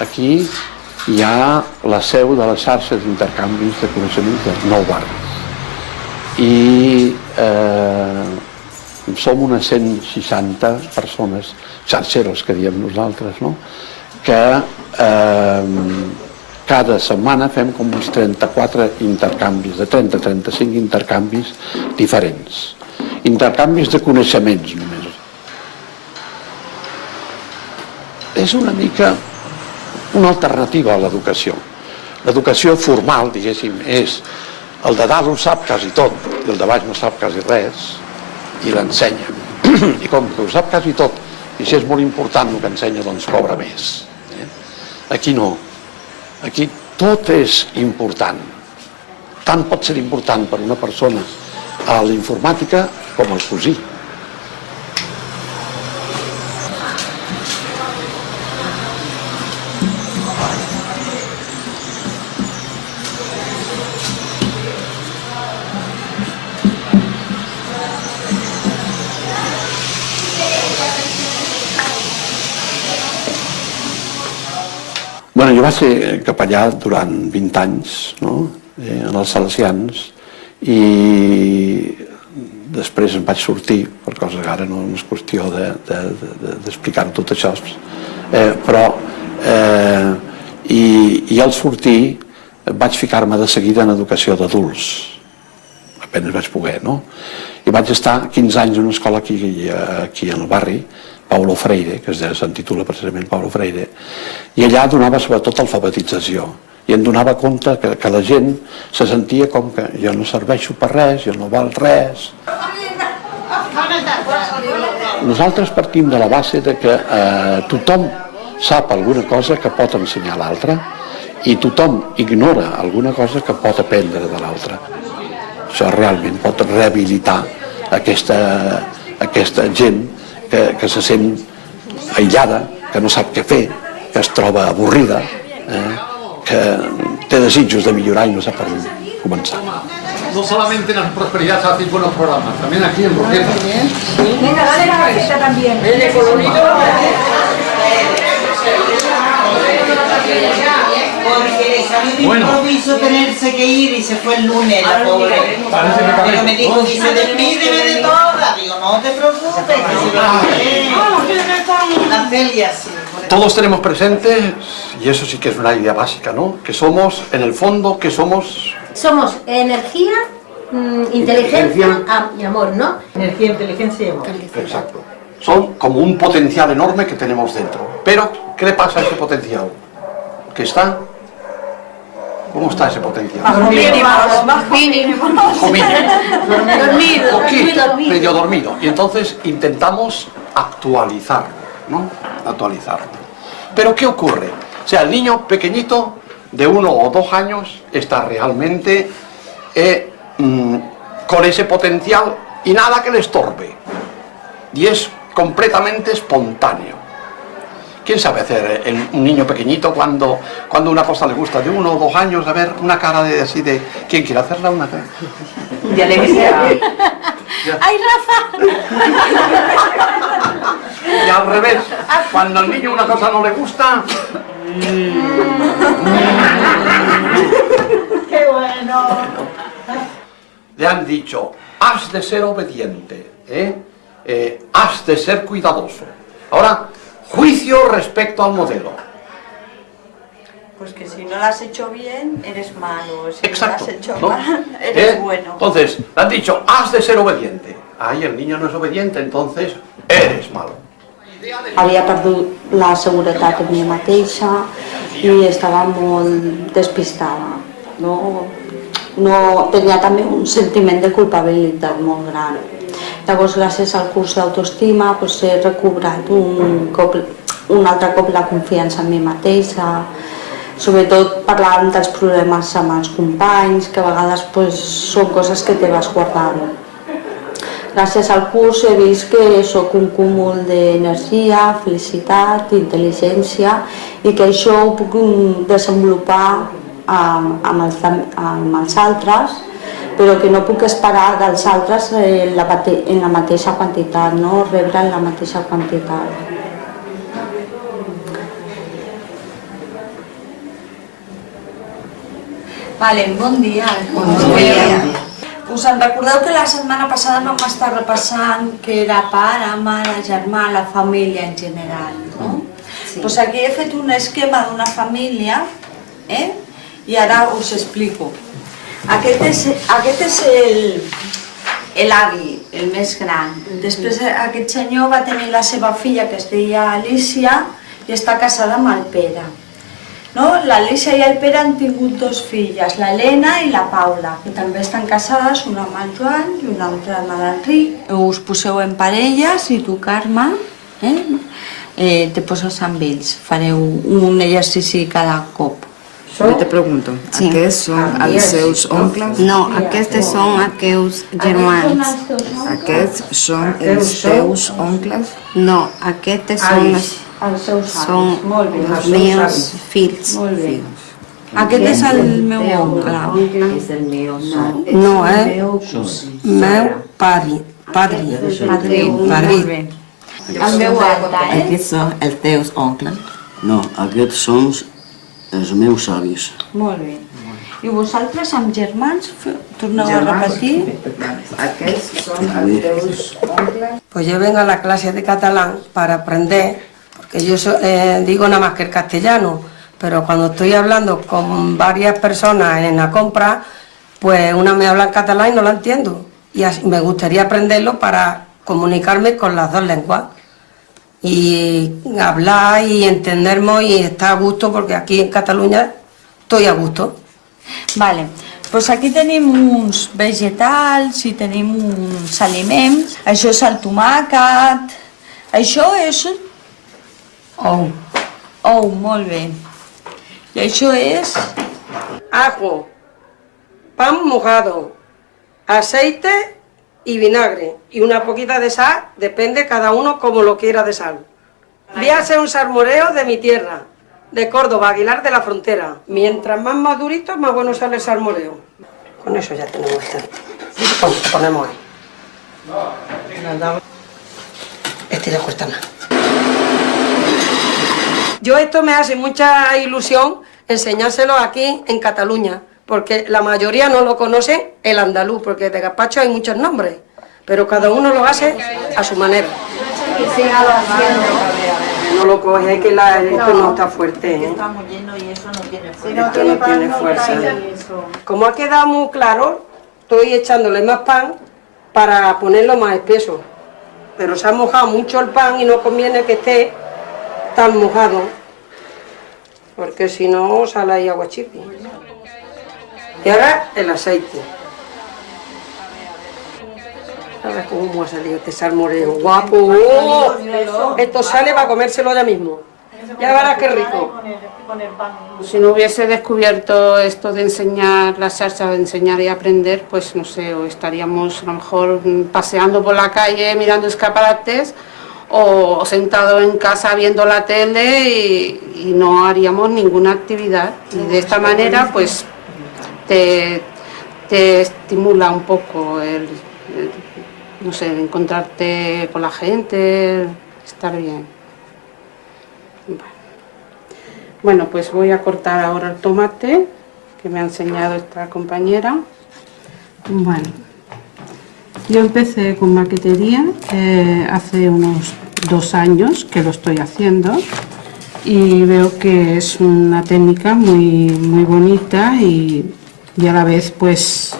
Aquí hi ha la seu de les xarxes d'intercanvis de coneixements de 9 barris. I som unes 160 persones, xarxeros que diem nosaltres, no? Que cada setmana fem com uns 34 intercanvis, de 30 a 35 intercanvis diferents. Intercanvis de coneixements només. És una mica una alternativa a l'educació. L'educació formal, diguéssim, és el de dalt ho sap quasi tot i el de baix no sap quasi res i l'ensenya. I com que ho sap quasi tot i si és molt important el que ensenya, doncs cobra més. Aquí no. Aquí tot és important. Tant pot ser important per una persona a la informàtica com el cosí. Bueno, jo vaig ser capellà durant 20 anys, no? En els Salesians, i després em vaig sortir, per cosa que ara no és qüestió d'explicar-ho tot això, però i al sortir vaig ficar-me de seguida en educació d'adults, apenas vaig poder, no? I vaig estar 15 anys en una escola aquí en el barri, Paulo Freire, que se'n titula precisament Paulo Freire, i allà donava sobretot alfabetització, i em donava compte que la gent se sentia com que jo no serveixo per res, jo no val res. Nosaltres partim de la base de que tothom sap alguna cosa que pot ensenyar l'altre i tothom ignora alguna cosa que pot aprendre de l'altre. Això realment pot rehabilitar aquesta gent que se sent aïllada, que no sap què fer, que es troba avorrida, que té desitjos de millorar i no sap per on començar. No solamente en las prosperidades hacen buenos programas, también aquí en Roqueta. Venga, dale la receta también. Vele, colorito. Porque salió de improviso tenerse que ir y se fue el lunes, la pobre. Pero me dijo, dice, despídeme de todas. Digo, no te preocupes, que se lo la Celia, sí. Todos tenemos presente, y eso sí que es una idea básica, ¿no? Que somos, en el fondo, que somos... Somos energía, inteligencia y amor, ¿no? Energía, inteligencia y amor. Exacto. Son como un potencial enorme que tenemos dentro. Pero, ¿qué le pasa a ese potencial? ¿Qué está? ¿Cómo está ese potencial? Dormido. Medio dormido. Y entonces intentamos actualizarlo, ¿no? Actualizarlo. Pero ¿qué ocurre? O sea, el niño pequeñito de 1 o 2 años está realmente con ese potencial y nada que le estorbe. Y es completamente espontáneo. ¿Quién sabe hacer un niño pequeñito cuando una cosa le gusta de 1 o 2 años? A ver, una cara así de... ¿Quién quiere hacerla? Una cara. De alegría. ¡Ay, Rafa! Y al revés, cuando al niño una cosa no le gusta... ¡Qué bueno! Le han dicho, has de ser obediente, has de ser cuidadoso. Ahora, juicio respecto al modelo. Pues que si no lo has hecho bien, eres malo. Si Exacto, no lo has hecho ¿no? mal, eres bueno. Entonces, le han dicho, has de ser obediente. Ay, el niño no es obediente, entonces eres malo. Havia perdut la seguretat en mi mateixa i estava molt despistada. Tenia també un sentiment de culpabilitat molt gran. Llavors, gràcies al curs d'autoestima, he recobrat un altre cop la confiança en mi mateixa, sobretot parlant dels problemes amb els companys, que a vegades són coses que te vas guardant. Gràcies al curs he vist que sóc un cúmul d'energia, felicitat, intel·ligència i que això ho puc desenvolupar amb els altres, però que no puc esperar dels altres en la mateixa quantitat, no? Rebre en la mateixa quantitat. Vale, bon dia. Bon dia. Us en recordeu que la setmana passada vam estar repassant que era pare, mare, germà, la família en general, no? Sí. Pues aquí he fet un esquema d'una família, i ara us explico. Aquest és l'avi, el més gran. Després aquest senyor va tenir la seva filla que es deia Alicia i està casada amb el Pere. L'Alicia i el Pere han tingut dos filles, l'Helena i la Paula, que també estan casades, una amb el Joan i una altra amb l'Enric. Us poseu en parelles i tu, Carme, te poses amb ells. Fareu un exercici cada cop. Jo te pregunto, aquests són els seus oncles? No, aquests són els germans. Aquests són els teus oncles? No, aquests són Els seus són avis. Molt bé. els meus fills. Molt bé. Aquest és el meu oncle. És el meu No, meu padrí. Molt bé. El meu alta, Aquests són els teus oncles? No, aquests són els meus avis. Molt bé. I vosaltres, amb germans, torneu a repetir? Aquests són els teus oncles? Pues yo vengo a la clase de catalán para aprender, porque yo digo nada más que el castellano, pero cuando estoy hablando con varias personas en la compra, pues una me habla en catalán y no la entiendo. Y así, me gustaría aprenderlo para comunicarme con las dos lenguas y hablar y entendernos y estar a gusto, porque aquí en Cataluña estoy a gusto. Vale. Doncs aquí tenim uns vegetals i tenim uns aliments. Això és el tomàquet. Això és ou. Ou, molt bé. I això és Ajo, pan mojado, aceite y vinagre y una poquita de sal, depende cada uno como lo quiera de sal. Voy a hacer un salmoreo de mi tierra, de Córdoba, Aguilar de la Frontera. Mientras más madurito, más bueno sale el salmoreo. Con eso ya tenemos este. Lo ponemos ahí. Este ya cuesta nada. Esto me hace mucha ilusión enseñárselo aquí en Cataluña, porque la mayoría no lo conocen el andaluz, porque de gazpacho hay muchos nombres, pero cada uno lo hace a su manera. No lo coge, es que esto no está fuerte. Está muy lleno y eso no tiene fuerza. Esto no tiene fuerza. Como ha quedado muy claro, estoy echándole más pan para ponerlo más espeso. Pero se ha mojado mucho el pan y no conviene que esté tan mojado, porque si no sale ahí aguachipi. Y ahora el aceite. A ver cómo ha salido este salmoreo. ¡Guapo! ¡Oh! Esto sale para comérselo ya mismo. Ya verás qué rico. Si no hubiese descubierto esto de enseñar la salsa, de enseñar y aprender, pues no sé, o estaríamos a lo mejor paseando por la calle mirando escaparates o sentado en casa viendo la tele y no haríamos ninguna actividad. Y de esta manera pues te estimula un poco no sé, encontrarte con la gente, estar bien. Bueno, pues voy a cortar ahora el tomate que me ha enseñado esta compañera. Bueno, yo empecé con maquetería hace unos 2 años que lo estoy haciendo y veo que es una técnica muy bonita y a la vez pues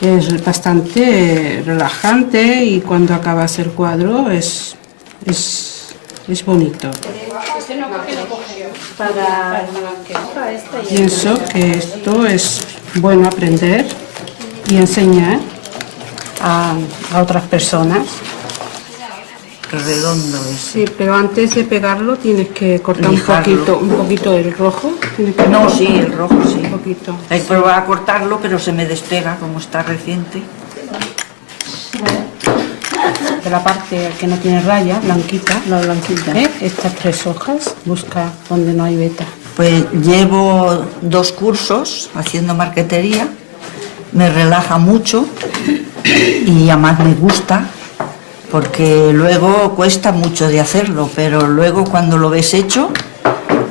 es bastante relajante y cuando acabas el cuadro es bonito. Pienso que esto es bueno aprender y enseñar a otras personas. Redondo es. Sí, pero antes de pegarlo tienes que cortar un poquito el rojo. No, sí, el rojo sí. Un poquito. Hay que probar a cortarlo, pero se me despega como está reciente. De la parte que no tiene raya, blanquita, la blanquita, estas 3 hojas, busca donde no hay veta. Pues llevo 2 cursos haciendo marquetería, me relaja mucho y además me gusta, porque luego cuesta mucho de hacerlo, pero luego cuando lo ves hecho,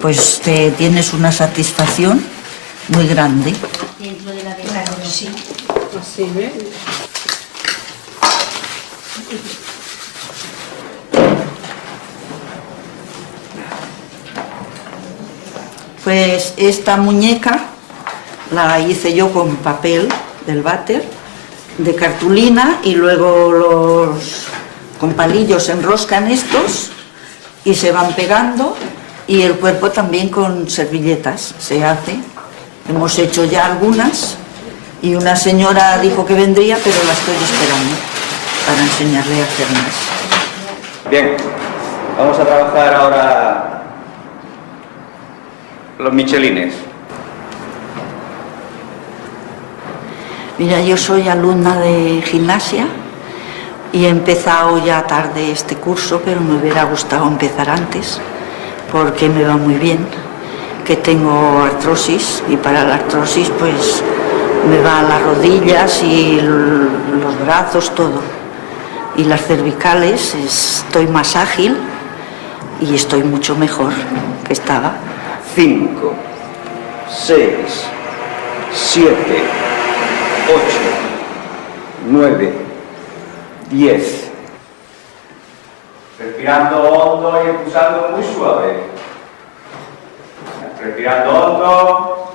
pues tienes una satisfacción muy grande. Dentro de la ventana, sí. Así, ¿ves? Pues esta muñeca la hice yo con papel del váter, de cartulina, y luego con palillos se enroscan estos y se van pegando, y el cuerpo también con servilletas se hace. Hemos hecho ya algunas y una señora dijo que vendría, pero la estoy esperando para enseñarle a hacer más. Bien, vamos a trabajar ahora los michelines. Mira, yo soy alumna de gimnasia y he empezado ya tarde este curso, pero me hubiera gustado empezar antes porque me va muy bien, que tengo artrosis, y para la artrosis pues me van las rodillas y los brazos, todo. Y las cervicales, estoy más ágil y estoy mucho mejor que estaba. 5, 6, 7, 8, 9, 10. Respirando hondo y expulsando muy suave. Respirando hondo.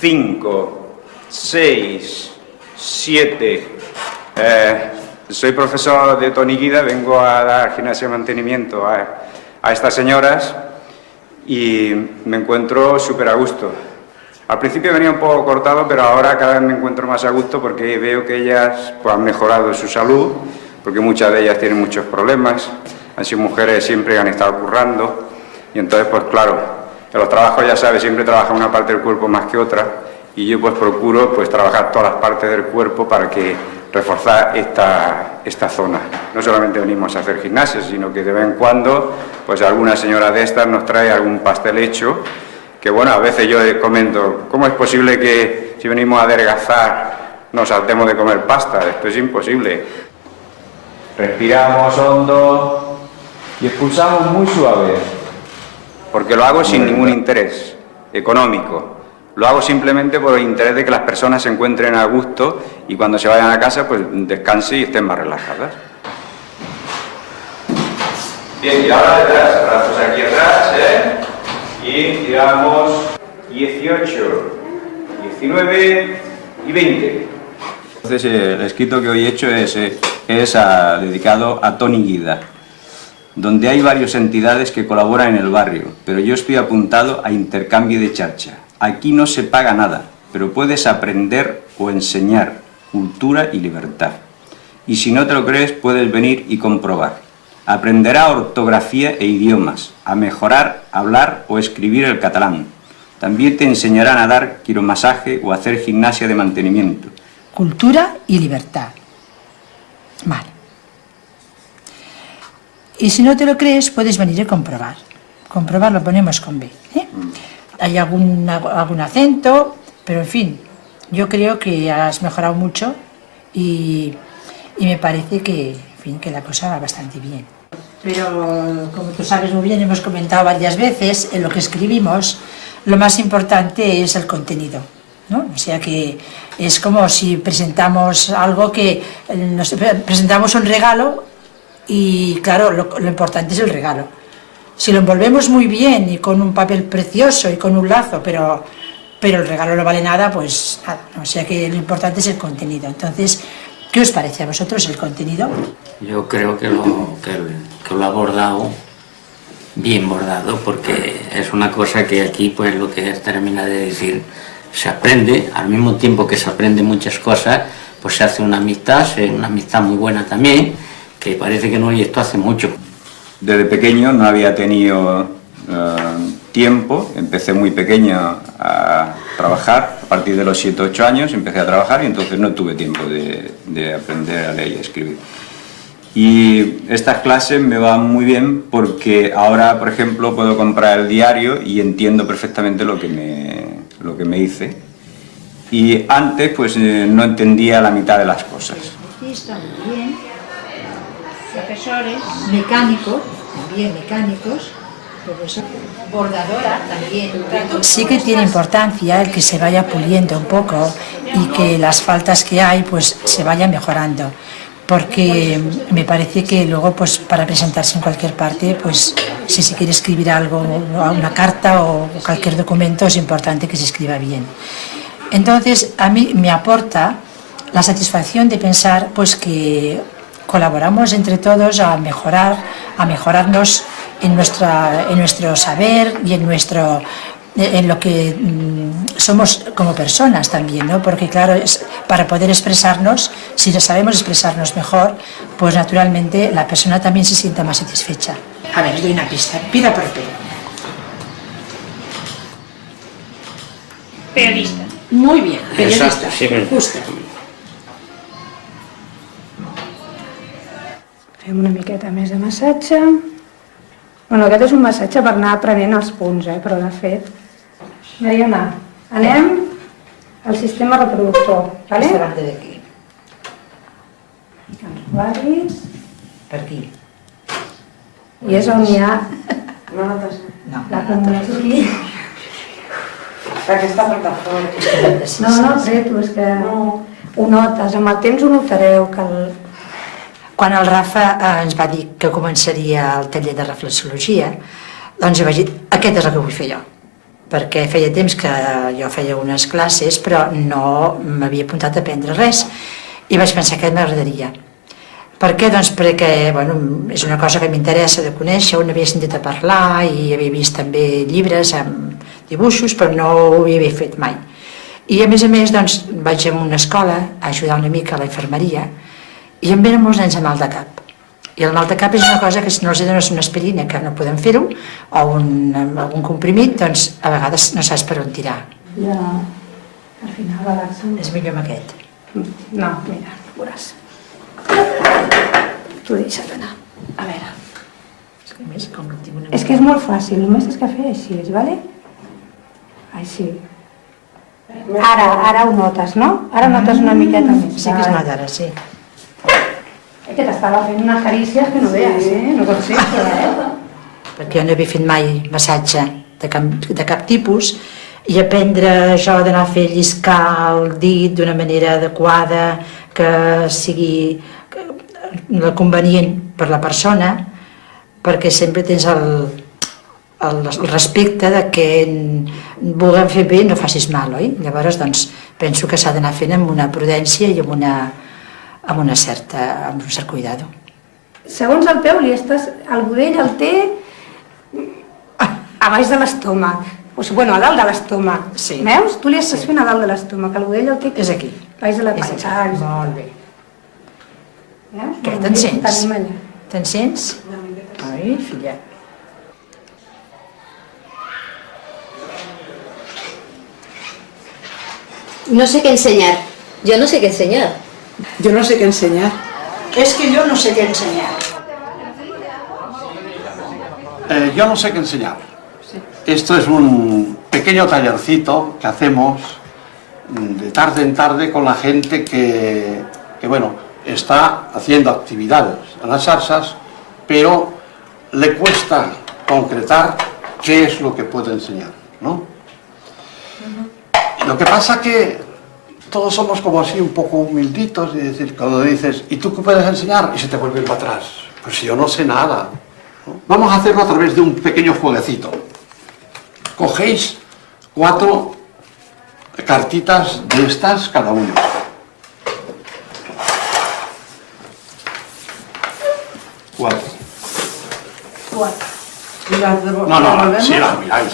5, 6, 7. Soy profesor de Toni Guida, vengo a dar gimnasia de mantenimiento a estas señoras y me encuentro súper a gusto. Al principio venía un poco cortado, pero ahora cada vez me encuentro más a gusto porque veo que ellas pues, han mejorado su salud, porque muchas de ellas tienen muchos problemas, han sido mujeres siempre que han estado currando, y entonces pues claro, en los trabajos ya sabes, siempre trabaja una parte del cuerpo más que otra, y yo pues procuro pues trabajar todas las partes del cuerpo para que reforzar esta zona. No solamente venimos a hacer gimnasia, sino que de vez en cuando pues alguna señora de estas nos trae algún pastel hecho, que bueno, a veces yo comento, ¿cómo es posible que si venimos a adelgazar nos saltemos de comer pasta? Esto es imposible. Respiramos hondo y expulsamos muy suave, porque lo hago sin ningún interés económico. Lo hago simplemente por el interés de que las personas se encuentren a gusto y cuando se vayan a casa pues descansen y estén más relajadas. Bien, y ahora detrás, brazos aquí atrás, y tiramos 18, 19 y 20. Entonces el escrito que hoy he hecho es dedicado a Toni Guida, donde hay varias entidades que colaboran en el barrio, pero yo estoy apuntado a intercambio de charcha. Aquí no se paga nada, pero puedes aprender o enseñar cultura y libertad. Y si no te lo crees, puedes venir y comprobar. Aprenderá ortografía e idiomas, a mejorar, hablar o escribir el catalán. También te enseñarán a dar quiromasaje o hacer gimnasia de mantenimiento. Cultura y libertad. Vale. Y si no te lo crees, puedes venir a comprobar. Comprobar lo ponemos con B, ¿eh? Hay algún acento, pero en fin, yo creo que has mejorado mucho y me parece que, en fin, que la cosa va bastante bien. Pero, como tú sabes muy bien, hemos comentado varias veces, en lo que escribimos, lo más importante es el contenido, ¿no? O sea que es como si presentamos algo que presentamos un regalo y, claro, lo importante es el regalo. Si lo envolvemos muy bien y con un papel precioso y con un lazo, pero el regalo no vale nada, pues nada. O sea que lo importante es el contenido. Entonces, ¿qué os parece a vosotros el contenido? Yo creo que lo ha abordado bien bordado, porque es una cosa que aquí, pues lo que termina de decir, se aprende, al mismo tiempo que se aprende muchas cosas, pues se hace una amistad muy buena también, que parece que no, y esto hace mucho. Desde pequeño no había tenido tiempo, empecé muy pequeño a trabajar, a partir de los 7 o 8 años empecé a trabajar y entonces no tuve tiempo de aprender a leer y a escribir. Y estas clases me van muy bien porque ahora, por ejemplo, puedo comprar el diario y entiendo perfectamente lo que me dice. Y antes pues no entendía la mitad de las cosas. Está muy bien. Profesores, mecánicos, también mecánicos, bordadora también. Sí que tiene importancia el que se vaya puliendo un poco y que las faltas que hay pues se vayan mejorando, porque me parece que luego pues para presentarse en cualquier parte, pues si se quiere escribir algo, una carta o cualquier documento, es importante que se escriba bien. Entonces a mí me aporta la satisfacción de pensar pues que colaboramos entre todos a mejorarnos en nuestro saber y en lo que somos como personas también, ¿no? Porque claro, para poder expresarnos, si sabemos expresarnos mejor, pues naturalmente la persona también se sienta más satisfecha. A ver, os doy una pista, pida por P. Periodista. Muy bien, periodista, Exacto, sí. justo. Fem una miqueta més de massatge. Bueno, aquest és un massatge per anar aprenent els punts, però de fet... Mariona, anem al sistema reproductor, ¿vale? Esta parte de aquí. Els ovaris... Per aquí. I és on hi ha No. la comunicació. Aquesta plataforma. No, apreto, és que ho notes, amb el temps ho notareu, que el... Quan el Rafa ens va dir que començaria el taller de reflexologia, doncs jo vaig dir, aquest és el que vull fer jo. Perquè feia temps que jo feia unes classes, però no m'havia apuntat a aprendre res. I vaig pensar que m'agradaria. Per què? Doncs perquè bueno, és una cosa que m'interessa de conèixer, on havia sentit a parlar i havia vist també llibres amb dibuixos, però no ho havia fet mai. I a més doncs, vaig a una escola a ajudar una mica a la infermeria i em venen molts nens amb mal de cap. I el mal de cap és una cosa que si no els dones una aspirina, que no podem fer-ho, o algun comprimit, doncs a vegades no saps per on tirar. Ja, al final relaxa. És millor amb aquest. No, mira, veuràs. Tu deixa't anar. A veure. És que a més, com que tinc una... És que és molt fàcil, només és que fer així, ¿vale? Així. Ara ho notes, no? Ara notes una miqueta més. Sí que es nota ara, sí. Que t'estava fent unes carícies que no veus, No pot ser, Perquè jo no havia fet mai massatge de cap tipus i aprendre això d'anar a fer lliscar el dit d'una manera adequada, que sigui la convenient per la persona, perquè sempre tens el respecte de que volem fer bé no facis mal, oi? Llavors, doncs, penso que s'ha d'anar fent amb una prudència i amb un cert cuidado. Segons el peu, el budell el té a baix de l'estómac. Bueno, a dalt de l'estómac. Sí. Veus? Tu li estàs fent a dalt de l'estómac. El budell el té És aquí. a baix de la panxa. Molt bé. Veus? Què, te'n sents? Tenim allà. Te'n sents? Ai, filla. No sé qué enseñar. Yo no sé qué enseñar. Yo no sé qué enseñar. Es que yo no sé qué enseñar. Yo no sé qué enseñar. Esto es un pequeño tallercito que hacemos de tarde en tarde con la gente que bueno, está haciendo actividades en las salsas, pero le cuesta concretar qué es lo que puede enseñar, ¿no? Lo que pasa que todos somos como así un poco humilditos y decir, cuando dices, ¿y tú qué puedes enseñar? Y se te vuelve para atrás. Pues si yo no sé nada, ¿no? Vamos a hacerlo a través de un pequeño jueguecito. Cogéis 4 cartitas de estas cada uno. Cuatro. No, sí, las miráis.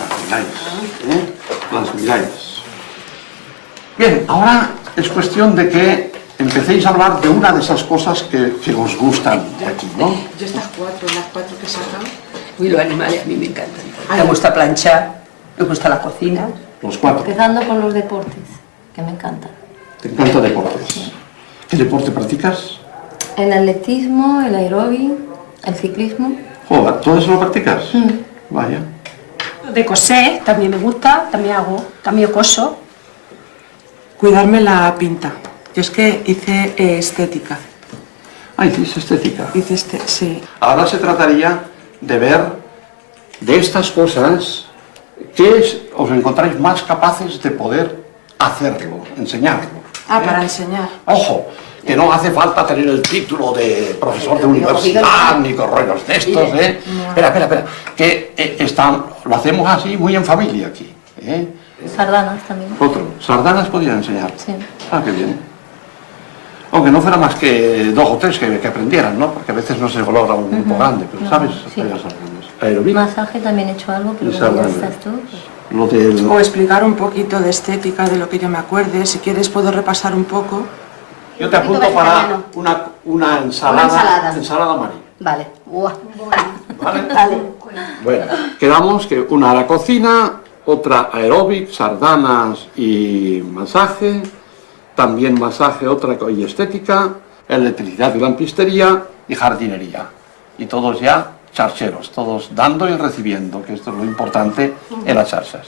Las miráis. Bien, ahora es cuestión de que empecéis a hablar de una de esas cosas que os gustan de aquí, ¿no? Yo las cuatro que he sacado. Uy, los animales a mí me encantan. Me gusta planchar, me gusta la cocina. Los 4. Empezando con los deportes, que me encantan. Te encanta deportes. ¿Qué deporte practicas? El atletismo, el aeróbic, el ciclismo. Joder, ¿todo eso lo practicas? Vaya. De coser también me gusta, también coso. Cuidarme la pinta. Yo es que hice estética. Ah, hiciste estética. Sí. Ahora se trataría de ver de estas cosas, ¿qué os encontráis más capaces de poder hacerlo, enseñarlo? Para enseñar. Ojo, que no hace falta tener el título de profesor de universidad, ni con rollos de estos, ¿eh? Espera, que lo hacemos así, muy en familia aquí, ¿eh? Sardanas también. Otro, sardanas podían enseñar. Sí. Ah, qué bien. Aunque no fuera más que 2 o 3 que aprendieran, ¿no? Porque a veces no se logra un grupo grande, pero ¿sabes? Sí. Aeróbic. Masaje también he hecho algo, pero Y como ya sardanas. estás tú. Lo del... O explicar un poquito de estética, de lo que yo me acuerde. Si quieres puedo repasar un poco. Yo te apunto para una ensalada. Ensalada María. Vale. ¿Vale? Bueno, quedamos que una a la cocina, otra aeróbic, sardanas y masaje, también masaje, otra y estética, electricidad y lampistería y jardinería. Y todos ya charcheros, todos dando y recibiendo, que esto es lo importante en las charchas.